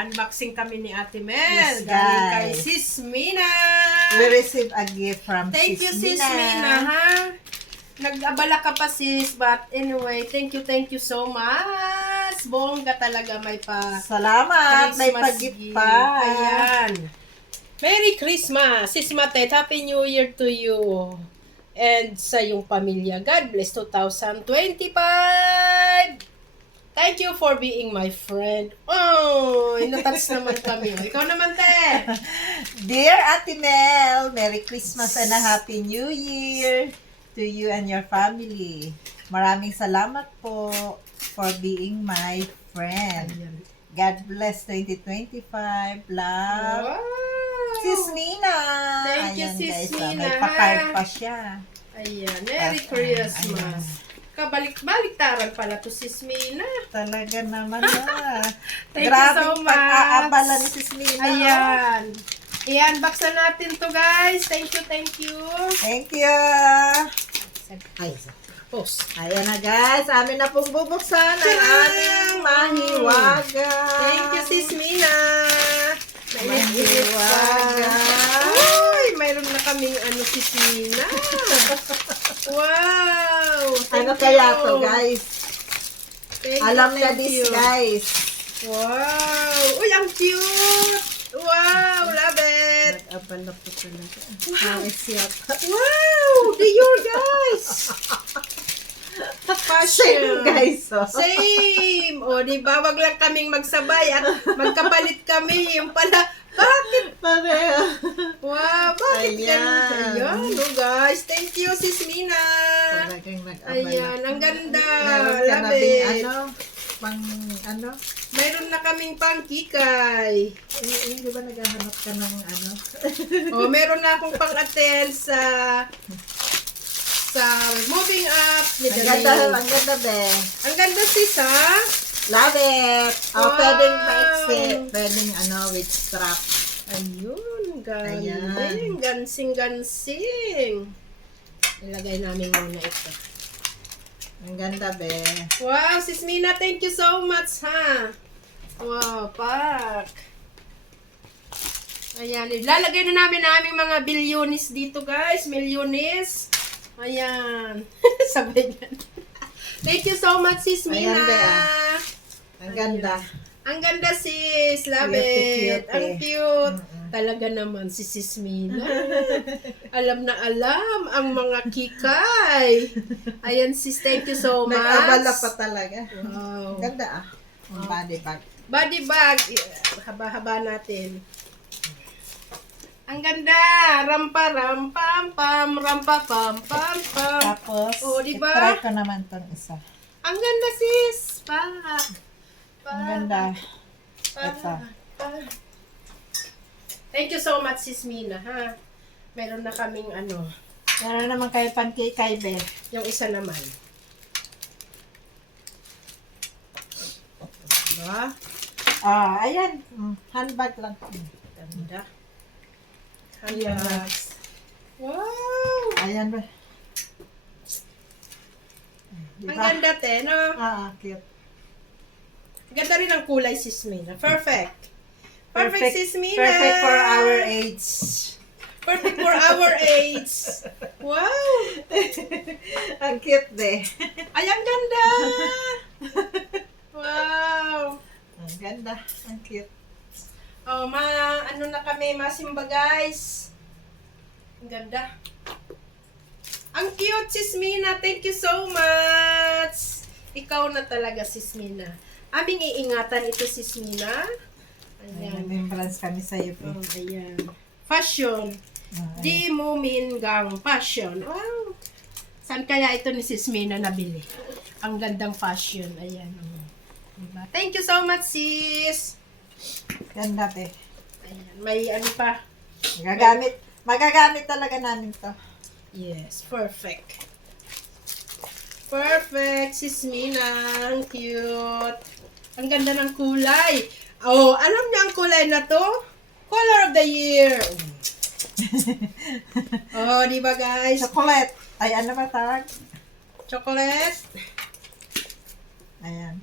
mag-unboxing kami ni Ate Mel. Yes, Galing kay guys. Sis Mina. We received a gift from Thank you, Sis Sis Mina, ha? Nag-abala ka pa, sis. But anyway, thank you so much. Bongga talaga, may pa Salamat, may Christmas pag-gift gift. pa. Ayan. Merry Christmas, Sis Matet. Happy New Year to you. And sa iyong pamilya. God bless 2025. Thank you for being my friend. Oh, inatats naman kami. Ikaw naman, te. Dear Ate Mel, Merry Christmas and a Happy New Year to you and your family. Maraming salamat po for being my friend. Ayan. God bless 2025. Love. Wow. Sis Mina. Thank you, Ayan, Sis guys, Mina, may pa-card ha? pa siya. Ayan. Merry Ayan. Christmas. Kabalik-baliktaran pala to, Sis Mina. Talaga naman na. Thank you Grabe so much. pag-aabala ni Sis Mina. Ayan. I-unbox na natin to, guys. Thank you, thank you. Thank you. Ay, Post. ayan na guys, amin na pong bubuksan ang Tadam! aming mahiwaga. Thank you, Sis Mina. Mahiwaga. Uy, mayroon na kaming Sis Mina. Wow. Thank Ano kaya you. to guys? Thank Alam you, na thank this you. guys. Wow. Uy, ang cute. Wow, love it. Nag-abala po talaga. Wow. Ayos yata. Wow, Dior, guys. Same guys. Oh. Same. O, di ba? Wag lang kaming magsabay at magkapalit kami. Yung pala, bakit? Pareho. Wow, bakit Ayan. ganun? Ayan, no, guys. Thank you, Sis Mina. Talagang nag-abala. Ayan, ang ganda. Meron ka na Love ding it. pang Mayroon na kaming pangkikay. di ba naghahanap ka ng O, meron na akong pang-attend sa moving up ni ang ganda be. Ang ganda, sis, ha? Love it! Wow. Pwedeng maiksi. Pwedeng with strap. Ayun, galing. Ayan. Gansing-gansing. Ilagay namin muna ito. Ang ganda be. Wow, Sis Mina, thank you so much, ha? Wow, pak. Ayan, ilalagay na namin ang aming mga bilyonis dito, guys. Milyonis. Ayan. Sabay yan. Thank you so much, Sis Mina. Ayan, be, Ang ganda. Ang ganda, sis. Love Cute, it. cute, Ang eh. cute. Talaga naman si Sis Mina. Alam na alam ang mga kikay. Ayan, sis. Thank you so much. Nag-abala pa talaga. Wow. Ang ganda Ang body bag. Body bag. Haba-haba natin. Ang ganda. Rampa, rampam, pam, rampa, pam, pam, pam. Tapos, Oh, diba? i-try ko naman tong isa. Ang ganda, sis. Pa. Ang ganda. Pa. Ito. Pa. Thank you so much, Sis Mina, ha? Meron na kaming Meron naman kayo pankikay be. yung isa naman. Diba? Ayan. Handbag lang. Ganda. Ayan. Handbags. Wow! Ayan be. Ang ganda, te, no? Cute. Ganda rin ang kulay, Sis Mina. Perfect. Perfect, Sis Mina. Perfect for our age. Perfect for our age. Wow! Ang cute be. Ay, ang ganda! Wow! Ang ganda. Ang cute. Oh, na kami, masimba, guys. Ang ganda. Ang cute, Sis Mina. Thank you so much. Ikaw na talaga, Sis Mina. Aming iingatan ito, Sis Mina. Ayan. Ayan. Remembrance kami sa iyo. Oh, ayan. Fashion. Di mo gang fashion. Wow. Saan kaya ito ni Sis Mina nabili? Ang gandang fashion. Ayan. Oh. Diba? Thank you so much, sis. Ganda be. Ayan. May pa. Magagamit talaga namin to. Yes, perfect. Perfect, Sis Mina. Ang cute. Ang ganda ng kulay. Oh, alam niyo ang kulay na to? Color of the year. Oh, di ba, guys? Chocolate. Ay, ano ba tawag? Chocolate. Ayan.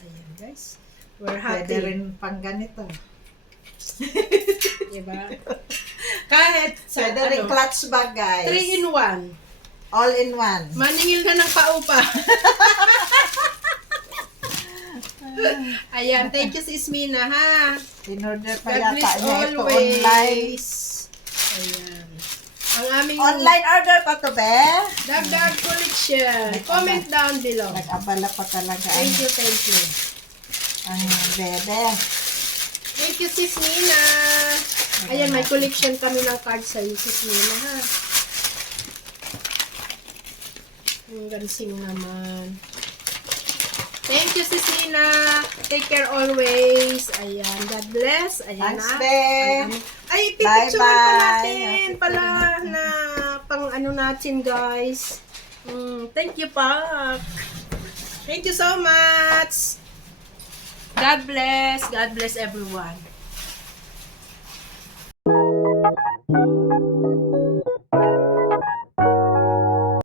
Ayan, guys. We're Pwede happy. rin pang ganito. Diba? Kahit sa Pwede rin clutch bag, guys. 3 in 1. All in one. Maningil ka ng paupa. Ayan, thank you Sis Mina, ha? In-order pa God yata bless niya ito always. online. Ayan. Ang aming Online order pa to, be? Dagdag collection. Comment down below. Nag-abala pa talaga Thank you, thank you. ang bebe. Thank you, Sis Mina. Ayan, may collection kami ng cards sa'yo, Sis Mina, ha? Ang gansing naman. Thank you, Sis Mina. Take care always. Ayan, God bless. Ayan Thanks, na. be. Ay, pipicture pa Bye-bye. natin pala na pang ano natin, guys. Thank you, Pak. Thank you so much. God bless. God bless everyone.